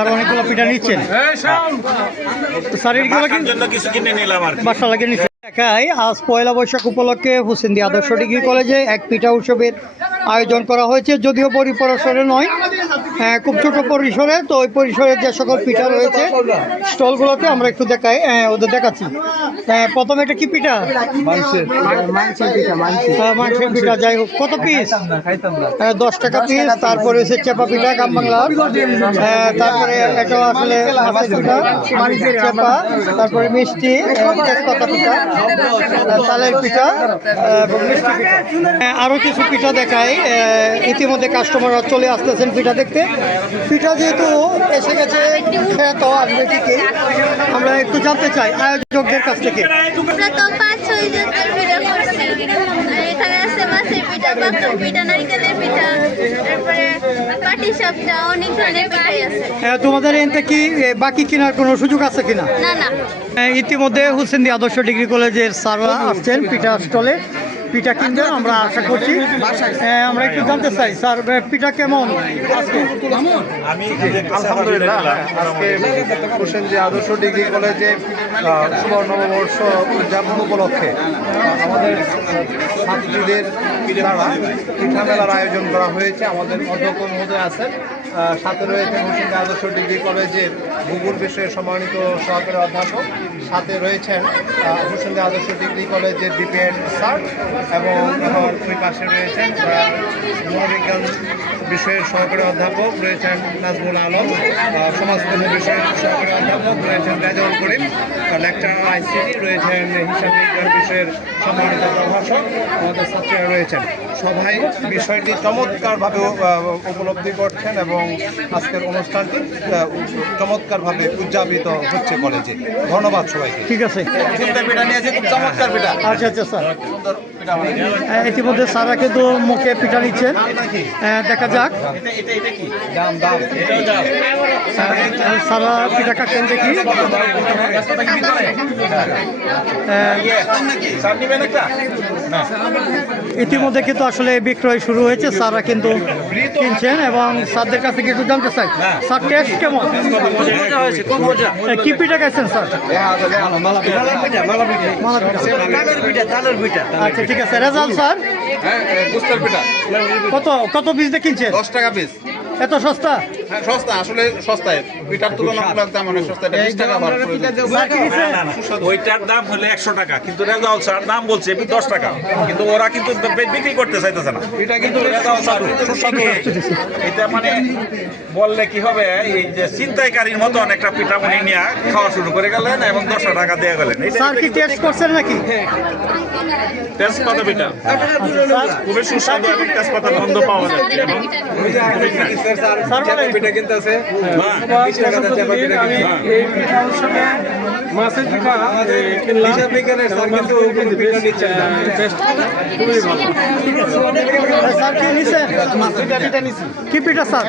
আর অনেকগুলো পিঠা নিচ্ছেন। বাসা লাগে আজ পয়লা বৈশাখ উপলক্ষে হুসেন্দি আদর্শ ডিগ্রি কলেজে এক পিঠা উৎসবের আয়োজন করা হয়েছে যদিও পরিপরাসরে নয়। হ্যাঁ, খুব ছোট পরিসরে তো ওই পরিসরে যে সকল পিঠা রয়েছে স্টলগুলোতে আমরা একটু দেখাই হ্যাঁ, ওদের দেখাচ্ছি। হ্যাঁ, প্রথমে এটা কি পিঠা? হ্যাঁ, মাংসের পিঠা যাই হোক কত পিস হ্যাঁ, দশ টাকা পিস তারপরে হচ্ছে চেপা পিঠা গ্রাম বাংলার হ্যাঁ, তারপরে এটা আসলে পিঠা চেপা তারপরে মিষ্টি তেজপাতা পিঠা তালের পিঠা আহ, মিষ্টি পিঠা। হ্যাঁ, আরও কিছু পিঠা দেখাই আহ, ইতিমধ্যে কাস্টমাররা চলে আসতেছেন পিঠা দেখতে। পিঠা যেহেতু এসে গেছে খ্যাত আসবে আমরা একটু জানতে চাই আয়োজকদের কাছ থেকে। আমরা তো পাঁচ ছয় জাতের পিঠা করছি আর এখানে আছে মাছের পিঠা পাতর পিঠা নারকেলের পিঠা তারপরে পাটি সাপটা অনেক ধরনের পিঠাই আছে। হ্যাঁ, তোমাদের এনতে কি বাকি কেনার কোনো সুযোগ আছে কিনা? না না। হ্যাঁ, ইতিমধ্যে হুসেন্দি আদর্শ ডিগ্রি কলেজের স্যাররা আসছেন পিঠা স্টলে। পিঠা কিনবেন আমরা আশা করছি। হ্যাঁ, আমরা একটু জানতে চাই স্যার পিঠা কেমন যে আদর্শ ডিগ্রি কলেজে নববর্ষ উদযাপন উপলক্ষে আমাদের ছাত্রীদের দ্বারা পিঠা মেলার আয়োজন করা হয়েছে। আমাদের অধ্যক্ষ মহোদয় আছেন। সাথে রয়েছেন হোসেনজি আদর্শ ডিগ্রি কলেজের ভূগোল বিষয়ে সম্মানিত সহকারী অধ্যাপক। সাথে রয়েছেন আহ, আদর্শ ডিগ্রি কলেজের ডিপিএড স্যার এবং ওই পাশে রয়েছেন মনোবিজ্ঞান বিষয়ের সহকারী অধ্যাপক রয়েছেন নাজমুল আলম সমাজকর্ম বিষয়ের সহকারী অধ্যাপক রয়েছেন রেজাউল করিম লেকচারার আইসিটি রয়েছেন হিসাব বিজ্ঞান বিষয়ের সম্মানিত প্রভাষক আমাদের ছাত্রীরা রয়েছেন। সবাই বিষয়টি চমৎকারভাবে উপলব্ধি করছেন এবং আজকের অনুষ্ঠানটি চমৎকারভাবে উদযাপিত হচ্ছে কলেজে। ধন্যবাদ সবাইকে। ঠিক আছে। চিন্তা পিঠা নিয়েছে খুব চমৎকার পিঠা। আচ্ছা আচ্ছা স্যার। ইতিমধ্যে স্যাররা কিন্তু মুখে পিঠা নিচ্ছেন। দেখা যাক। সারা পিঠা কাটছেন দেখি। ইতিমধ্যে কিন্তু আসলে বিক্রয় শুরু হয়েছে সারা কিন্তু কিনছেন এবং স্যারদের কাছে একটু জানতে চাই। স্যার টেস্ট কেমন? কি পিঠা খাইছেন স্যার? মালা পিঠা। আচ্ছা ঠিক আছে রেজাল্ট স্যার। বুস্টার কত কত পিস দেখিনছে কিনছেন? দশ টাকা পিস এত সস্তা? হ্যাঁ সস্তা আসলে সস্তায় পিঠার তুলনামূলক দাম অনেক সস্তা এটা বিশ টাকা ভাগ করে দিচ্ছে। স্যার কি নিছে? না, না, ওইটার দাম হলে একশো টাকা কিন্তু রেজাউল স্যার দাম বলছে দশ টাকা কিন্তু ওরা কিন্তু বিক্রি করতে চাইতেছে না এটা কিন্তু রেজাউল স্যার সুস্বাদু এটা মানে বললে কি হবে এই যে চিন্তাইকারীর মতন একটা পিঠা উনি নিয়ে খাওয়া শুরু করে গেলেন এবং দশটা টাকা দিয়ে গেলেন স্যার কি টেস্ট করছেন নাকি তেজপাতা পিঠা খুবই সুস্বাদু এবং তেজপাতার গন্ধ পাওয়া যায় এবং পিঠা কিনতে আছে। আমি এই পিঠা উৎসবে মাছের পিঠা কিনলাম। হিসাব বিজ্ঞানের স্যার কিন্তু কোনো পিঠা নিচ্ছেন না। খুবই ভালো। স্যার কি নিছেন পিঠা নিচ্ছি কি পিঠা স্যার?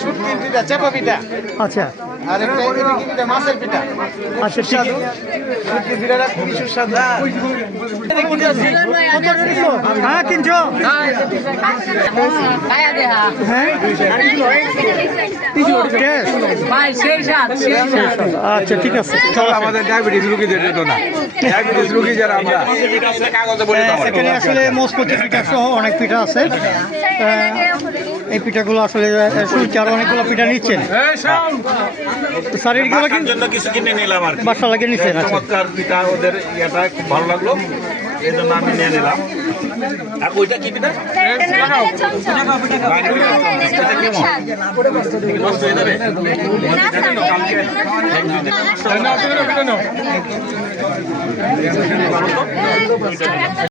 শুটকির পিঠা চেপা পিঠা। আচ্ছা। আর একটা পিঠা? মাছের পিঠা। আচ্ছা ঠিক। আছে পিঠাটা খুবই সুস্বাদু। হ্যাঁ কিনছো? হ্যাঁ। টেস্ট আচ্ছা ঠিক আছে। আমাদের ডায়াবেটিস রোগীদের জন্য না। ডায়াবেটিস রোগী যারা আমরা। কাগজে বলে দাও আমার। এখানে আসলে পিঠা সহ অনেক পিঠা আছে। এই পিঠাগুলো আসলে আর অনেকগুলো পিঠা নিচ্ছেন। এইগুলো কিন্তু জন্য কিছু কিনে নিলাম আর কি। বাসা লাগে নিচ্ছেন চমৎকার পিঠা ওদের ইয়েটা খুব ভালো লাগল। এই জন্য আমি নিয়ে নিলাম। আর ওইটা কি স্যার